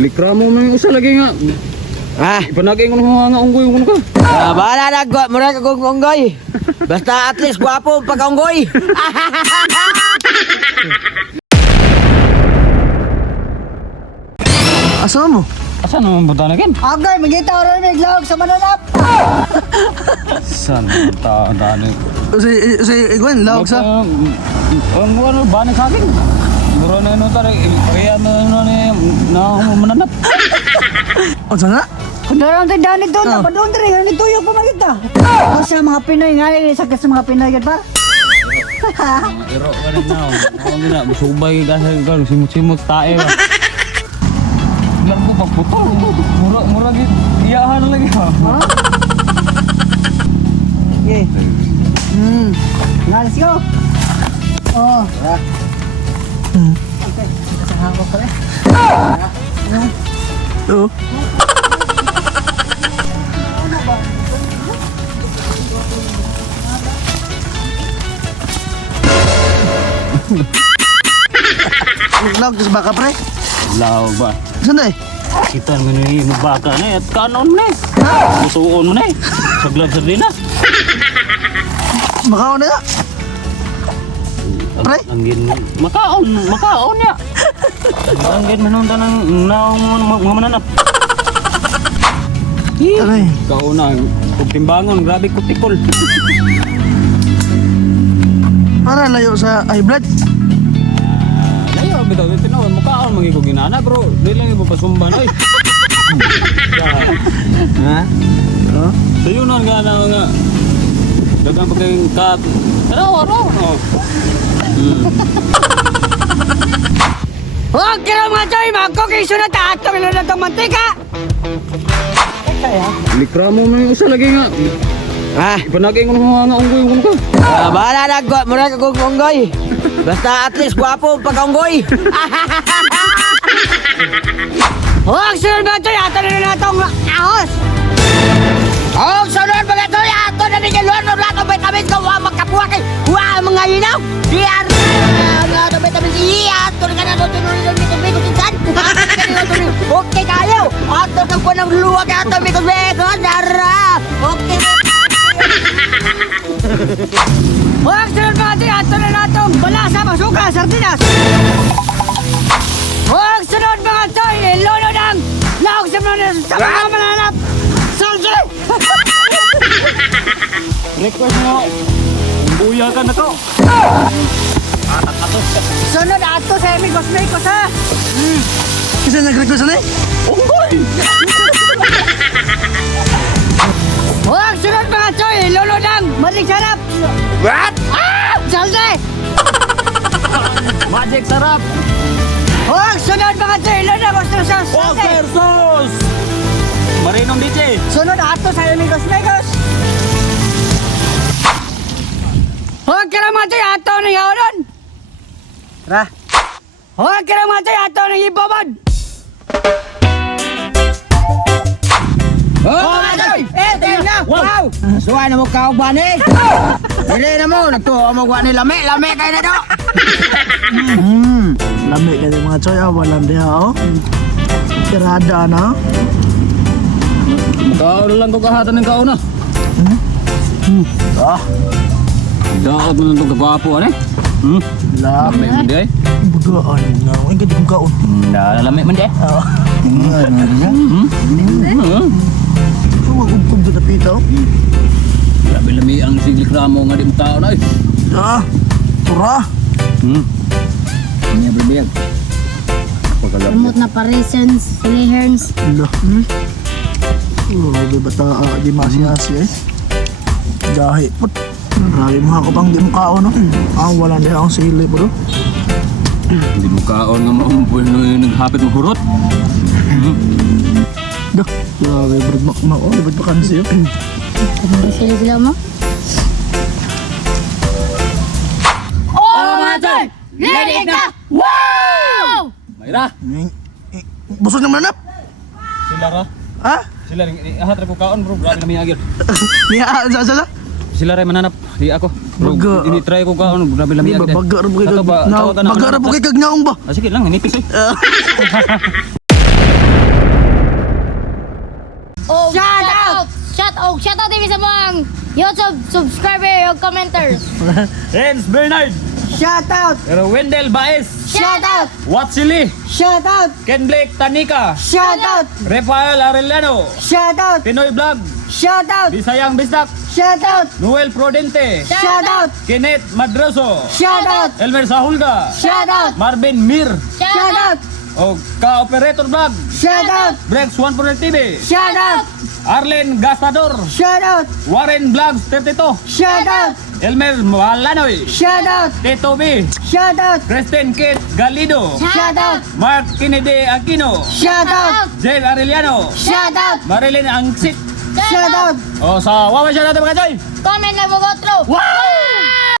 Likra mo may usa lagi nga. Ipanagay ko na nga unggoy ko ka. Bahala na, mura ka kung unggoy. Basta at least gwapo pagka-unggoy. Asa mo? Asan naman buta na kin? Agay, magita ko rin may sa mananap. Saan buta na? Say, Gwen, lawag sa... Ang ano ba na sa akin? Buro na yun tayo. Kaya na mananap. O, saan na? Kung naroon tayo daan ito, dapat doon rin. Ano tuyok po magita? Kung sa mga Pinoy nga, sakit sa mga Pinoy ka pa. Iro ka rin na. Ako na, masubay ka sa simut-simut tae ba. Bilang ko pagputol. Mura iyahan lagi ha. Okay. Let's go. Oh. Okay. Kasahan ko pala. Oo. Lawag sa baka, pre. Lao ba? Saan na eh? Kita mo na yung baka na at kanon mo na eh. Musuon mo na eh. Saglag sardinas. Makaon na nga. Pre? Anggin makaon niya. Anggin manunta ng mga mananap. Aray. Kauna, kung timbangon, grabe kutikol. Para layo sa high blood. Layo, bitaw, tinawan, mukhaon, magiging ginana, bro. Di lang yung papasumban, ay. Ha? Oo. So yun nga nga. Dagang pagkain kat. Ano? Huwag ka lang mga choy, magkukisyo na tato na itong mantika. Likra mo may usa lagi nga. Ipanagay ko na nga unggoy ko ka. Bahala na, mura ka kung unggoy. Basta at least gwapo pagka-unggoy. Huwag sunod mga choy, ato na itong ahos. Huwag sunod mga choy, ato na nigaluan ng lahat ng vitamins ko. Huwag magkapuha kay huwag mga inaw. Diyan mga vitamins iya. Ato na ka na tununin ng mikos-mikosinsan. Okay kayo. Ato na po ng luwag ato mikos-mikos. Dara. Okay. Huwag sunod mga choy, ato na natong balasa, masuka, sardinas. Huwag sunod mga choy, ilono ng laog sa mga mananap. Salsi! Request mo. Buya ka na to. Sunod ato sa mikos-mikos ha. Kasi nag-request na eh? Unggoy! Huwag sunod mga choy, ilono ng maling sarap. What? Salsi! Magic sarap! Huwag sunod mga choy, ilono ng gusto sa salsi. Poker sauce! Marinong DJ! Sunod ato sa mikos-mikos. Huwag ka lang mga choy, ato ng yaonon. Ra. Huwag ka lang mga choy, ato ng ibabad. Oh, Choy! Tingnan na! Wow! Suway na mo kauban eh! Hindi na mo, nagtuwa mo ni lame kayo na do! Lami ka din mga choy, walang diha, oh. Tirada na. Kaon lang ko kahatan ng kaon na. Daot mo nang itong kagwapo, ano eh? Lami. Lamay mo di ay? Bagaan na. Ang ganda kong kaon. Lamay mo di ay? Oo. So, mag-ugkog ka na pita, oh. Grabe lami ang siglik ramo nga di mo tao na eh. Ah, tura. Ini berbiyag. Remote na Parisens, Siliherns. Ala. Grabe bata, di masiyasi eh. Jahe pot. Grabe mga kapang di mo kaon, no? Walang diha ang sili po, no? Hindi mo kaon nga maumpuin na naghapit mo hurot. Dah, grabe bermakmak, oh, dapat makan siya. Sila mo? Oh mga choy! Ready ka! Wow! Mayra! Busog naman na. Sila ra? Ha? Sila rin, ahat rin ko kaon bro, grabe lami agil. Niya, sa. Sila rin mananap, di ako. Bro, Baga. ini-try ko kaon, grabe lami agil. Baga ra po kay Ato ba, kag. tawag ka na. Baga ra po kay kag naong ba? Ah, sige lang, inipis eh. among YouTube subscriber o commenter. Renz Bernard. Shout out! Wendell Baez. Shout out! Watsili. Shout out! Ken Blake Tanika. Shout out! Rafael Arellano. Shout out! Pinoy Vlog. Shout out! Bisayang Bisdak. Shout out! Noel Prodente. Shout out! Kenneth Madraso. Shout out! Elmer Sahulga. Shout out! Marvin Mir. Shout out! O Ka-Operator Vlog. Shout out! Brex 1 TV. Shout out! Arlen Gastador. Shout out! Warren Vlogs 32. Shout out! Elmer Malanoy. Shout out! Tito B. Shout out! Kristen Kate Galido. Shout out! Mark Kennedy Aquino. Shout out! Jen Arellano. Shout out! Marilyn Angsit. Shout out! O sa wawa siya natin mga Joy. Comment lang mo, outro. Wow!